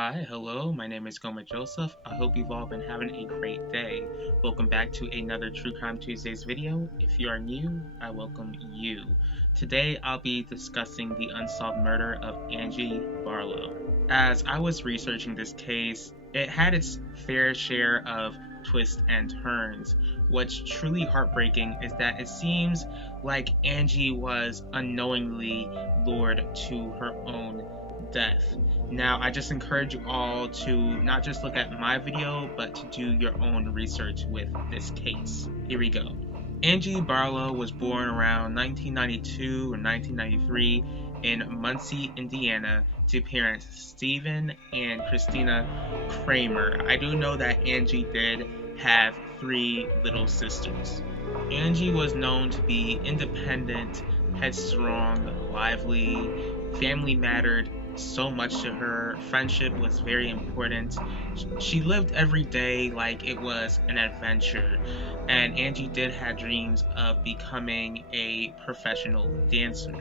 Hi, hello, my name is Goma Joseph. I hope you've all been having a great day. Welcome back to another True Crime Tuesdays video. If you are new, I welcome you. Today I'll be discussing the unsolved murder of Angie Barlow. As I was researching this case, it had its fair share of twists and turns. What's truly heartbreaking is that it seems like Angie was unknowingly lured to her own death. Now, I just encourage you all to not just look at my video, but to do your own research with this case. Here we go. Angie Barlow was born around 1992 or 1993 in Muncie, Indiana, to parents Stephen and Christina Kramer. I do know that Angie did have three little sisters. Angie was known to be independent, headstrong, lively. Family mattered so much to her. Friendship was very important. She lived every day like it was an adventure. And Angie did have dreams of becoming a professional dancer.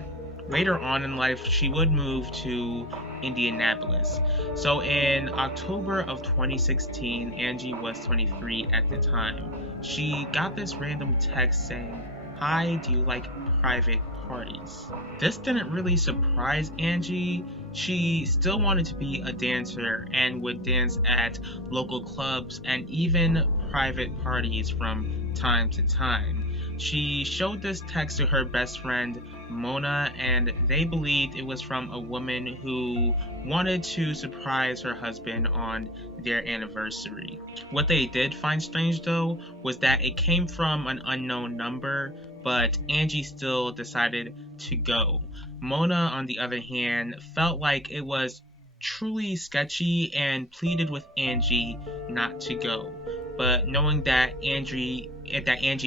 Later on in life, she would move to Indianapolis. So in October of 2016, Angie was 23 at the time. She got this random text saying, "Hi, do you like private parties?" This didn't really surprise Angie. She still wanted to be a dancer and would dance at local clubs and even private parties from time to time. She showed this text to her best friend Mona, and they believed it was from a woman who wanted to surprise her husband on their anniversary. What they did find strange though was that it came from an unknown number, but Angie still decided to go. Mona, on the other hand, felt like it was truly sketchy and pleaded with Angie not to go. But knowing that Angie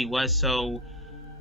was so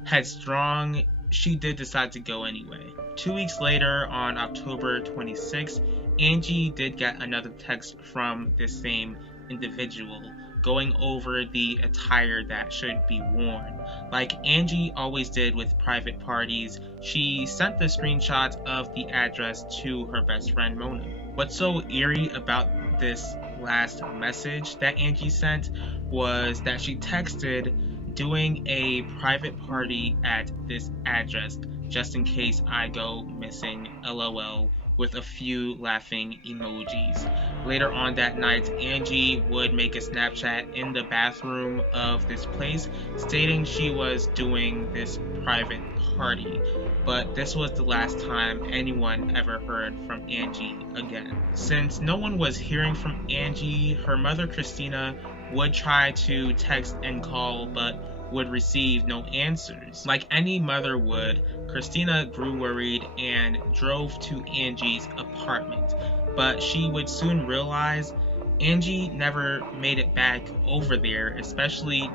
headstrong, she did decide to go anyway. 2 weeks later, on October 26th, Angie did get another text from the same individual, going over the attire that should be worn. Like Angie always did with private parties, she sent the screenshot of the address to her best friend Mona. What's so eerie about this last message that Angie sent was that she texted, "Doing a private party at this address just in case I go missing, LOL," with a few laughing emojis. Later on that night, Angie would make a Snapchat in the bathroom of this place stating she was doing this private party. But this was the last time anyone ever heard from Angie again. Since no one was hearing from Angie, her mother Christina would try to text and call, but would receive no answers. Like any mother would, Christina grew worried and drove to Angie's apartment. But she would soon realize Angie never made it back over there, especially,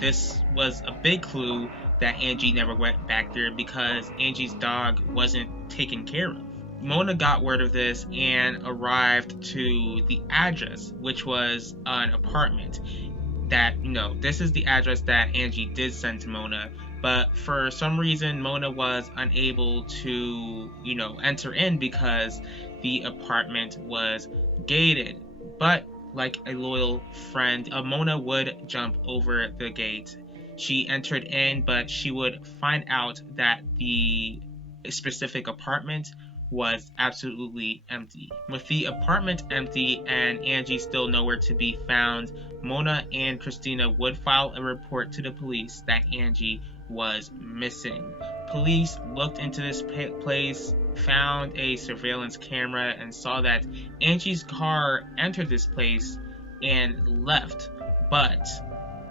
this was a big clue that Angie never went back there because Angie's dog wasn't taken care of. Mona got word of this and arrived to the address, which was an apartment. That, this is the address that Angie did send to Mona, but for some reason Mona was unable to, enter in because the apartment was gated. But like a loyal friend, Mona would jump over the gate. She entered in, but she would find out that the specific apartment was absolutely empty. With the apartment empty and Angie still nowhere to be found, Mona and Christina would file a report to the police that Angie was missing. Police looked into this place, found a surveillance camera, and saw that Angie's car entered this place and left, but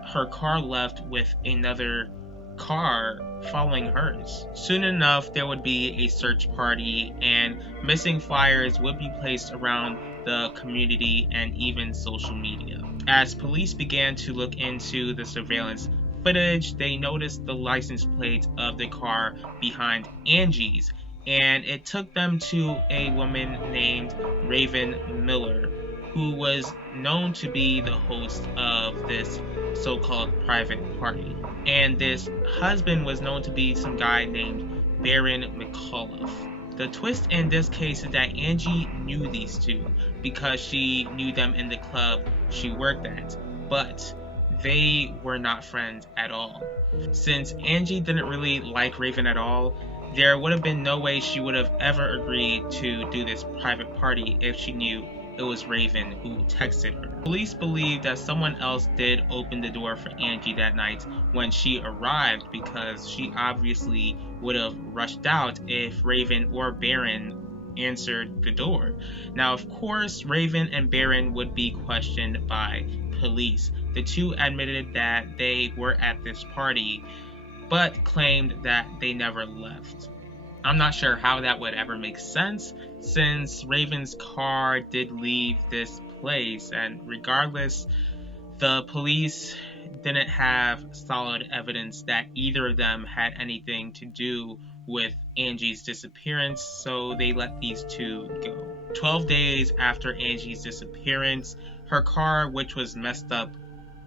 her car left with another car following hers. Soon enough, there would be a search party and missing flyers would be placed around the community and even social media. As police began to look into the surveillance footage, they noticed the license plate of the car behind Angie's, and it took them to a woman named Raven Miller, who was known to be the host of this so-called private party. And this husband was known to be some guy named Baron McAuliffe. The twist in this case is that Angie knew these two because she knew them in the club she worked at, but they were not friends at all. Since Angie didn't really like Raven at all, there would have been no way she would have ever agreed to do this private party if she knew it was Raven who texted her. Police believe that someone else did open the door for Angie that night when she arrived, because she obviously would have rushed out if Raven or Baron answered the door. Now, of course, Raven and Baron would be questioned by police. The two admitted that they were at this party, but claimed that they never left. I'm not sure how that would ever make sense, since Raven's car did leave this place, and regardless, the police didn't have solid evidence that either of them had anything to do with Angie's disappearance, so they let these two go. 12 days after Angie's disappearance, her car, which was messed up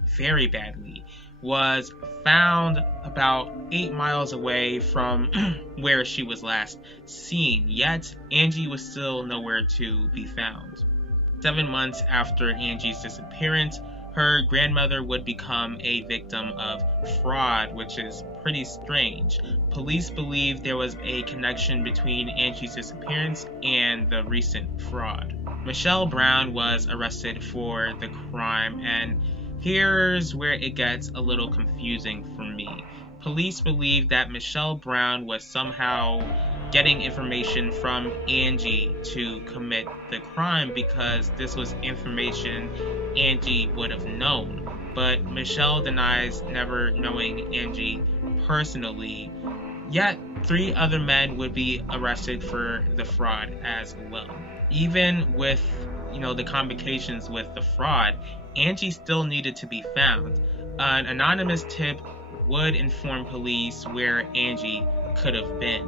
very badly, was found about 8 miles away from where she was last seen, yet Angie was still nowhere to be found. 7 months after Angie's disappearance, her grandmother would become a victim of fraud, which is pretty strange. Police believe there was a connection between Angie's disappearance and the recent fraud. Michelle Brown was arrested for the crime, and here's where it gets a little confusing for me. Police believe that Michelle Brown was somehow getting information from Angie to commit the crime, because this was information Angie would have known. But Michelle denies never knowing Angie personally, yet 3 other men would be arrested for the fraud as well. Even with, the complications with the fraud, Angie still needed to be found. An anonymous tip would inform police where Angie could have been.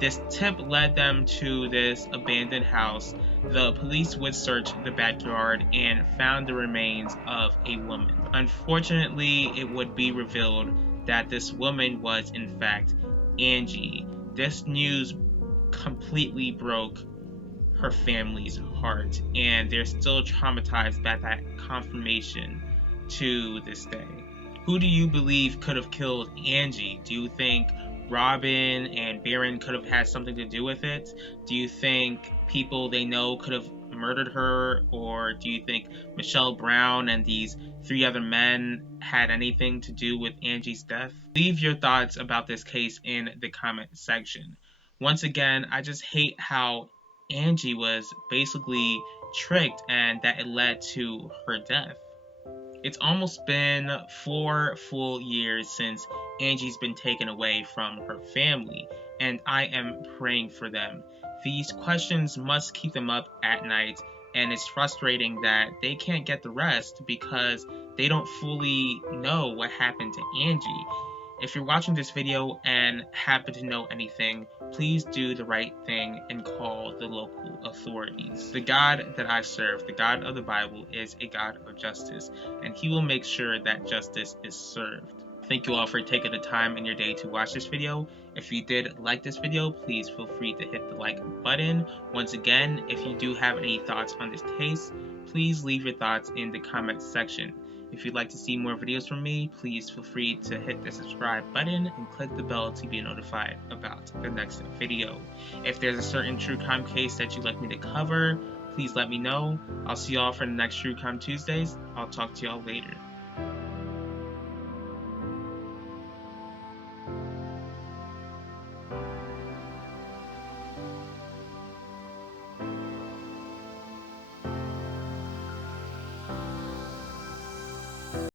This tip led them to this abandoned house. The police would search the backyard and found the remains of a woman. Unfortunately, it would be revealed that this woman was in fact Angie. This news completely broke her family's heart, and they're still traumatized by that confirmation to this day. Who do you believe could have killed Angie? Do you think Robin and Baron could have had something to do with it? Do you think people they know could have murdered her? Or do you think Michelle Brown and these 3 other men had anything to do with Angie's death? Leave your thoughts about this case in the comment section. Once again, I just hate how Angie was basically tricked and that it led to her death. It's almost been 4 full years since Angie's been taken away from her family, and I am praying for them. These questions must keep them up at night, and it's frustrating that they can't get the rest because they don't fully know what happened to Angie. If you're watching this video and happen to know anything, please do the right thing and call the local authorities. The God that I serve, the God of the Bible, is a God of justice, and He will make sure that justice is served. Thank you all for taking the time in your day to watch this video. If you did like this video, please feel free to hit the like button. Once again, if you do have any thoughts on this case, please leave your thoughts in the comments section. If you'd like to see more videos from me, please feel free to hit the subscribe button and click the bell to be notified about the next video. If there's a certain true crime case that you'd like me to cover, please let me know. I'll see y'all for the next True Crime Tuesdays. I'll talk to y'all later.